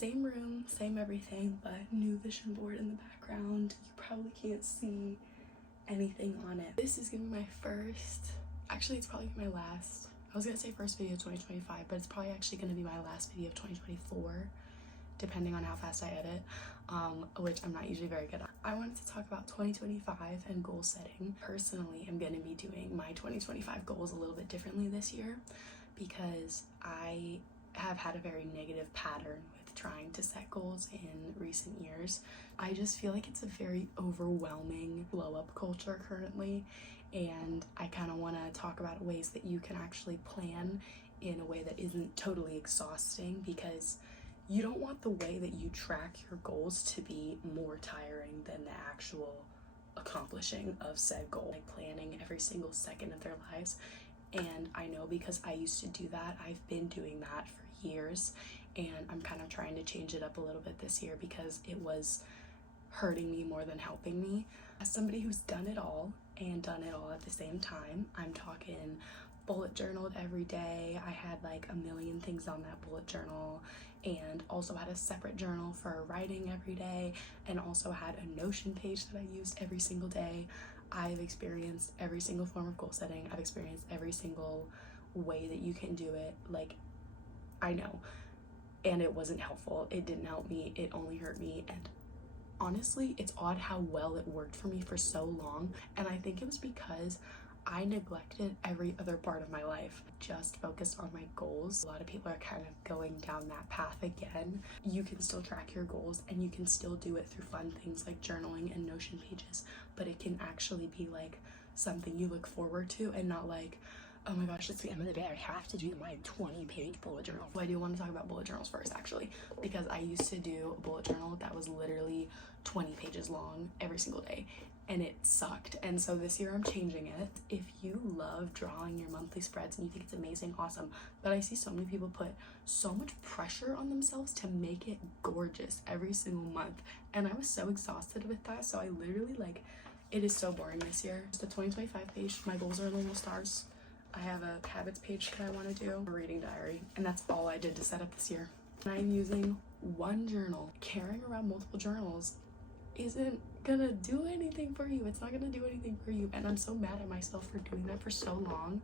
Same room, same everything, but new vision board in the background. You probably can't see anything on it. This is gonna be my first, actually it's probably my last, I was gonna say first video of 2025, but it's probably actually gonna be my last video of 2024, depending on how fast I edit, which I'm not usually very good at. I wanted to talk about 2025 and goal setting. Personally, I'm gonna be doing my 2025 goals a little bit differently this year because I have had a very negative pattern with trying to set goals in recent years. I just feel like it's a very overwhelming blow up culture currently, and I kind of want to talk about ways that you can actually plan in a way that isn't totally exhausting, because you don't want the way that you track your goals to be more tiring than the actual accomplishing of said goal, like planning every single second of their lives. And I know because I used to do that, I've been doing that for years, and I'm kind of trying to change it up a little bit this year because it was hurting me more than helping me. As somebody who's done it all and done it all at the same time, I'm talking bullet journaled every day. I had like a million things on that bullet journal, and also had a separate journal for writing every day, and also had a Notion page that I used every single day. I've experienced every single form of goal setting. I've experienced every single way that you can do it. Like, I know, and it wasn't helpful. It didn't help me. It only hurt me. And honestly, it's odd how well it worked for me for so long. And I think it was because I neglected every other part of my life, just focused on my goals. A lot of people are kind of going down that path again. You can still track your goals and you can still do it through fun things like journaling and Notion pages, but it can actually be like something you look forward to and not like, oh my gosh, it's the end of the day, I have to do my 20-page bullet journal. Well, I do want to talk about bullet journals first, actually, because I used to do a bullet journal that was literally 20 pages long every single day, and it sucked. And so this year I'm changing it. If you love drawing your monthly spreads and you think it's amazing, awesome. But I see so many people put so much pressure on themselves to make it gorgeous every single month, and I was so exhausted with that. So I literally, like, it is so boring this year. It's the 2025 page. My goals are little stars. I have a habits page that I want to do, a reading diary, and that's all I did to set up this year. And I'm using one journal. Carrying around multiple journals isn't gonna do anything for you. It's not gonna do anything for you. And I'm so mad at myself for doing that for so long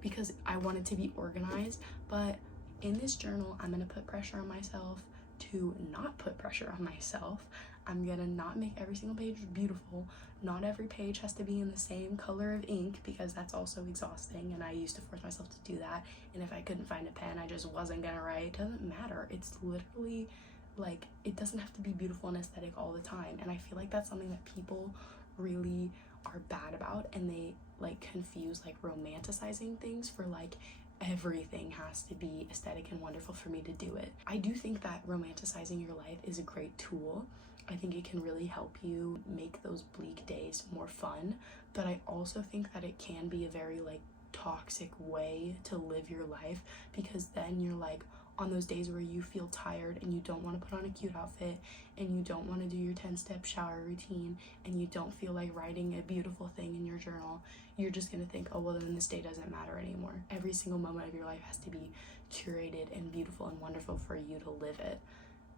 because I wanted to be organized. But in this journal, I'm gonna put pressure on myself to not put pressure on myself. I'm gonna not make every single page beautiful. Not every page has to be in the same color of ink because that's also exhausting, and I used to force myself to do that. And if I couldn't find a pen, I just wasn't gonna write. It doesn't matter. It's literally like, it doesn't have to be beautiful and aesthetic all the time. And I feel like that's something that people really are bad about, and they like confuse like romanticizing things for like everything has to be aesthetic and wonderful for me to do it. I do think that romanticizing your life is a great tool. I think it can really help you make those bleak days more fun, but I also think that it can be a very like toxic way to live your life, because then you're like, on those days where you feel tired and you don't want to put on a cute outfit and you don't want to do your 10-step shower routine and you don't feel like writing a beautiful thing in your journal, you're just going to think, oh, well, then this day doesn't matter anymore. Every single moment of your life has to be curated and beautiful and wonderful for you to live it.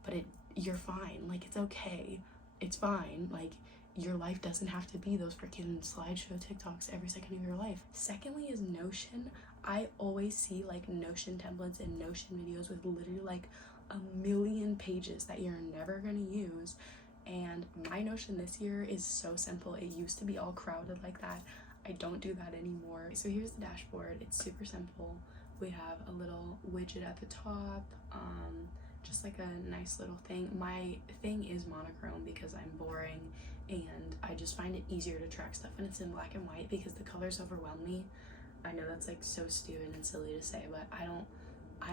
But you're fine. Like, it's okay. It's fine. Like, your life doesn't have to be those freaking slideshow TikToks every second of your life. Secondly is Notion. I always see like Notion templates and Notion videos with literally like a million pages that you're never gonna use. And my Notion this year is so simple. It used to be all crowded like that. I don't do that anymore. So here's the dashboard. It's super simple. We have a little widget at the top, just like a nice little thing. My thing is monochrome because I'm boring and I just find it easier to track stuff when it's in black and white because the colors overwhelm me. I know that's like so stupid and silly to say, but I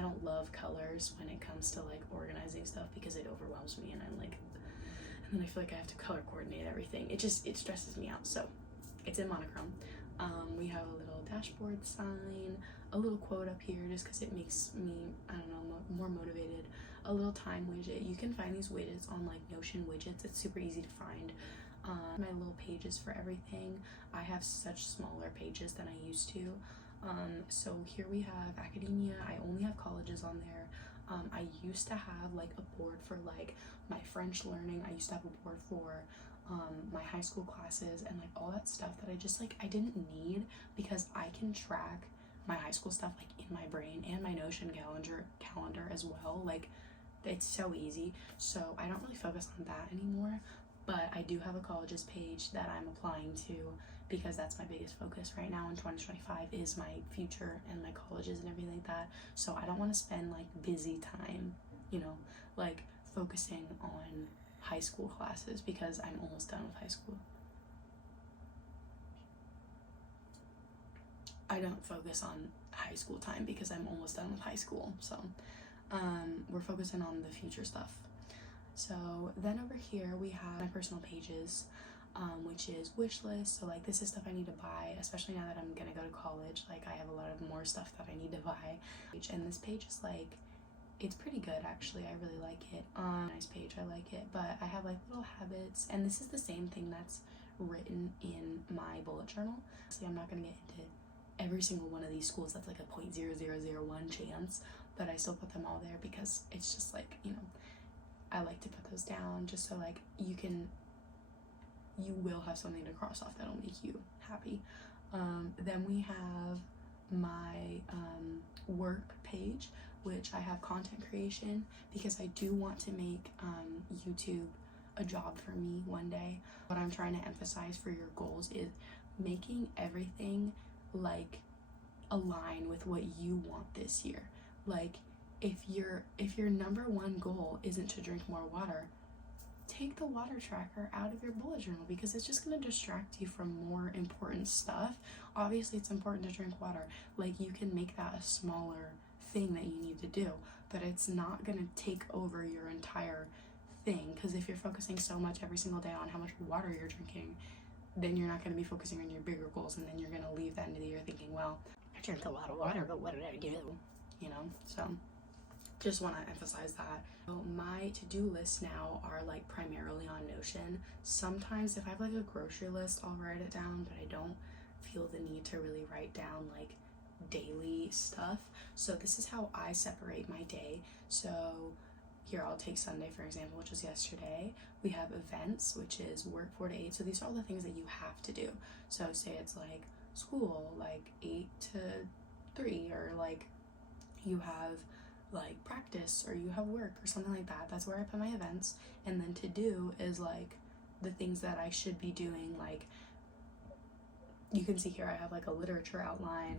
don't love colors when it comes to like organizing stuff because it overwhelms me, and I'm like, and then I feel like I have to color coordinate everything. It stresses me out. So it's in monochrome. We have a little dashboard sign, a little quote up here just because it makes me, I don't know, more motivated. A little time widget. You can find these widgets on like Notion widgets. It's super easy to find. My little pages for everything. I have such smaller pages than I used to. So here we have academia. I only have colleges on there. I used to have like a board for like my French learning. I used to have a board for my high school classes and like all that stuff that I just like I didn't need, because I can track my high school stuff like in my brain, and my Notion calendar as well. Like it's so easy, so I don't really focus on that anymore. But I do have a colleges page that I'm applying to, because that's my biggest focus right now in 2025 is my future and my colleges and everything like that. So I don't want to spend like busy time, you know, like focusing on high school classes, because I'm almost done with high school. I don't focus on high school time because I'm almost done with high school. So we're focusing on the future stuff. So then over here we have my personal pages, which is wish list. So like this is stuff I need to buy, especially now that I'm gonna go to college. Like I have a lot of more stuff that I need to buy. And this page is like, it's pretty good actually. I really like it. Nice page, I like it. But I have like little habits, and this is the same thing that's written in my bullet journal. See, I'm not gonna get into every single one of these schools. That's like a 0.0001 chance, but I still put them all there because it's just like, you know, I like to put those down just so like you will have something to cross off that'll make you happy. Then we have my work page, which I have content creation, because I do want to make YouTube a job for me one day. What I'm trying to emphasize for your goals is making everything like align with what you want this year. Like if your number one goal isn't to drink more water, take the water tracker out of your bullet journal, because it's just going to distract you from more important stuff. Obviously it's important to drink water, like you can make that a smaller thing that you need to do, but it's not going to take over your entire thing, because if you're focusing so much every single day on how much water you're drinking, then you're not going to be focusing on your bigger goals, and then you're going to leave the end of the year thinking, well, I drank a lot of water, but what did I do? You know, so just want to emphasize that. So my to-do lists now are like primarily on Notion. Sometimes if I have like a grocery list, I'll write it down, but I don't feel the need to really write down like daily stuff. So this is how I separate my day. So here, I'll take Sunday for example, which was yesterday. We have events, which is work 4 to 8. So these are all the things that you have to do. So say it's like school, like 8 to 3, or like you have like practice, or you have work or something like that. That's where I put my events. And then to do is like the things that I should be doing. Like you can see here I have like a literature outline,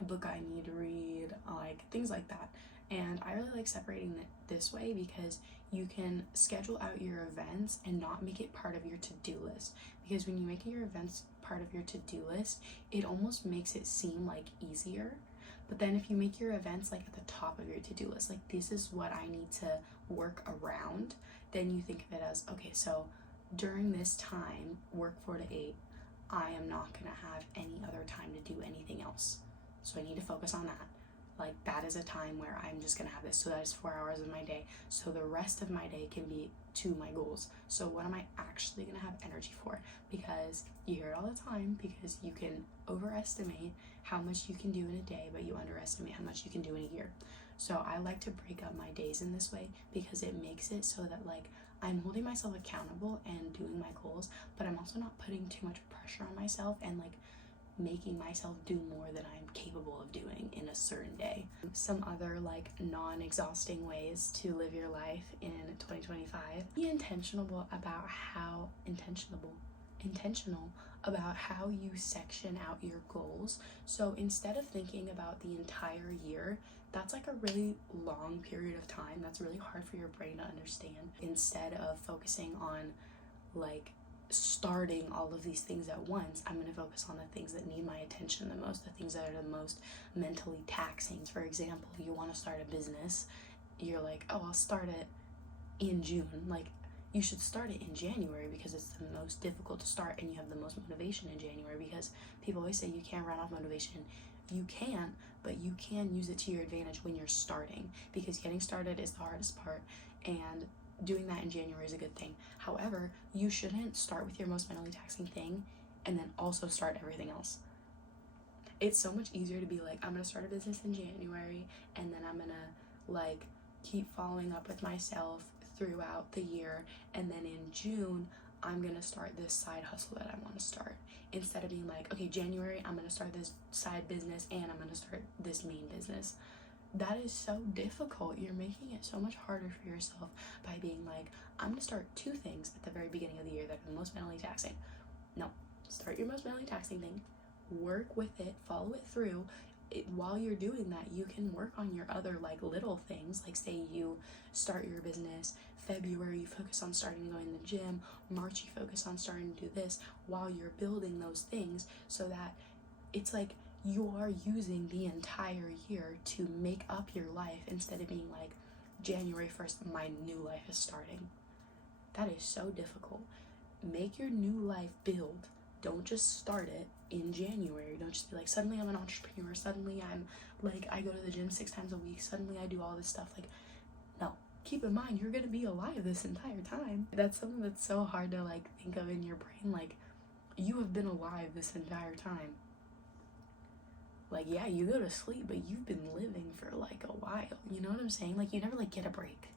a book I need to read, like things like that. And I really like separating it this way, because you can schedule out your events and not make it part of your to-do list. Because when you make your events part of your to-do list, it almost makes it seem like easier. But then if you make your events like at the top of your to-do list, like this is what I need to work around, then you think of it as, okay, so during this time, work 4 to 8, I am not gonna have any other time to do anything else. So I need to focus on that. Like that is a time where I'm just gonna have this. So that is 4 hours of my day. So the rest of my day can be to my goals. So what am I actually gonna have energy for? Because you hear it all the time, because you can overestimate how much you can do in a day, but you underestimate how much you can do in a year. So I like to break up my days in this way, because it makes it so that like I'm holding myself accountable and doing my goals, but I'm also not putting too much pressure on myself and like making myself do more than I'm capable of doing in a certain day. Some other like non-exhausting ways to live your life in 2025. Be intentional about how you section out your goals. So instead of thinking about the entire year, that's like a really long period of time. That's really hard for your brain to understand. Instead of focusing on like starting all of these things at once, I'm going to focus on the things that need my attention the most, the things that are the most mentally taxing. For example, you want to start a business, you're like, oh, I'll start it in June. Like you should start it in January, because it's the most difficult to start and you have the most motivation in January, because people always say you can't run off motivation. You can't, but you can use it to your advantage when you're starting, because getting started is the hardest part, and doing that in January is a good thing. However, you shouldn't start with your most mentally taxing thing and then also start everything else. It's so much easier to be like, I'm gonna start a business in January, and then I'm gonna like keep following up with myself throughout the year, and then in June I'm gonna start this side hustle that I want to start, instead of being like, okay, January I'm gonna start this side business and I'm gonna start this main business. That is so difficult. You're making it so much harder for yourself by being like, I'm gonna start 2 things at the very beginning of the year that are the most mentally taxing. No, start your most mentally taxing thing, work with it, follow it through. While you're doing that, you can work on your other like little things. Like, say you start your business February, you focus on starting going to the gym. March, you focus on starting to do this, while you're building those things, so that it's like you are using the entire year to make up your life, instead of being like, January 1st my new life is starting. That is so difficult. Make your new life build. Don't just start it in January. Don't just be like, suddenly I'm an entrepreneur, suddenly I'm like, I go to the gym 6 times a week, suddenly I do all this stuff. Like, no. Keep in mind, you're gonna be alive this entire time. That's something that's so hard to like think of in your brain. Like, you have been alive this entire time. Like, yeah, you go to sleep, but you've been living for like a while. You know what I'm saying? Like, you never like get a break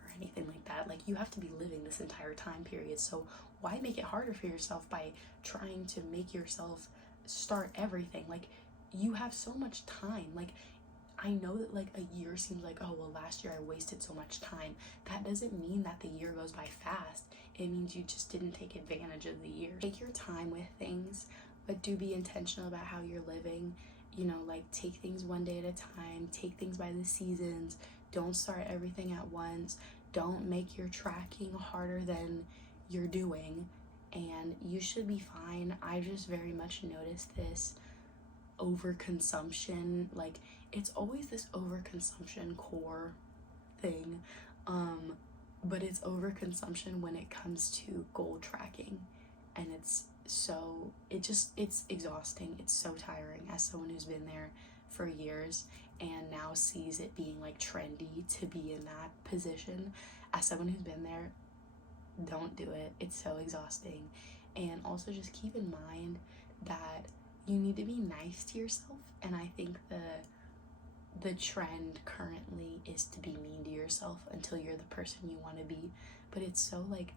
or anything like that. Like, you have to be living this entire time period. So why make it harder for yourself by trying to make yourself start everything? Like, you have so much time. Like, I know that like a year seems like, oh well, last year I wasted so much time. That doesn't mean that the year goes by fast. It means you just didn't take advantage of the year. Take your time with things, but do be intentional about how you're living. You know, like, take things one day at a time, take things by the seasons. Don't start everything at once. Don't make your tracking harder than you're doing, and you should be fine. I just very much noticed this overconsumption. Like, it's always this overconsumption core thing, but it's overconsumption when it comes to goal tracking, and it's exhausting. It's so tiring, as someone who's been there for years and now sees it being like trendy to be in that position. As someone who's been there, don't do it. It's so exhausting. And also just keep in mind that you need to be nice to yourself, and I think the trend currently is to be mean to yourself until you're the person you want to be. But it's so like,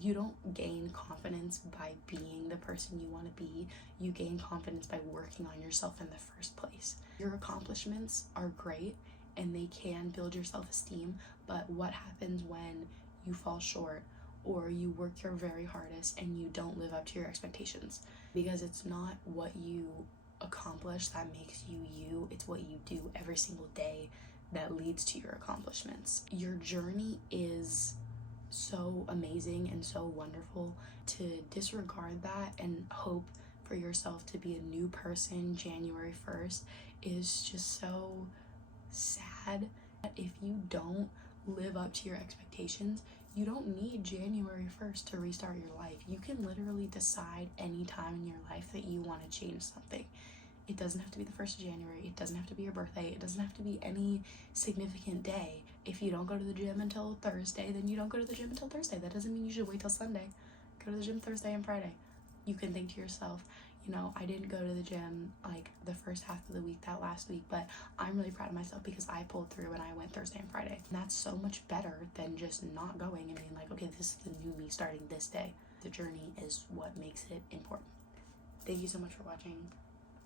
you don't gain confidence by being the person you want to be. You gain confidence by working on yourself in the first place. Your accomplishments are great and they can build your self-esteem, but what happens when you fall short or you work your very hardest and you don't live up to your expectations? Because it's not what you accomplish that makes you you, it's what you do every single day that leads to your accomplishments. Your journey is so amazing and so wonderful. To disregard that and hope for yourself to be a new person January 1st is just so sad. If you don't live up to your expectations, you don't need January 1st to restart your life. You can literally decide any time in your life that you want to change something. It doesn't have to be the 1st of January. It doesn't have to be your birthday. It doesn't have to be any significant day. If you don't go to the gym until Thursday, then you don't go to the gym until Thursday. That doesn't mean you should wait till Sunday. Go to the gym Thursday and Friday. You can think to yourself, you know, I didn't go to the gym like the first half of the week, that last week, but I'm really proud of myself because I pulled through and I went Thursday and Friday. And that's so much better than just not going and being like, okay, this is the new me starting this day. The journey is what makes it important. Thank you so much for watching.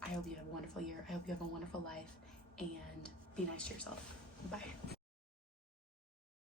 I hope you have a wonderful year. I hope you have a wonderful life, and be nice to yourself. Bye.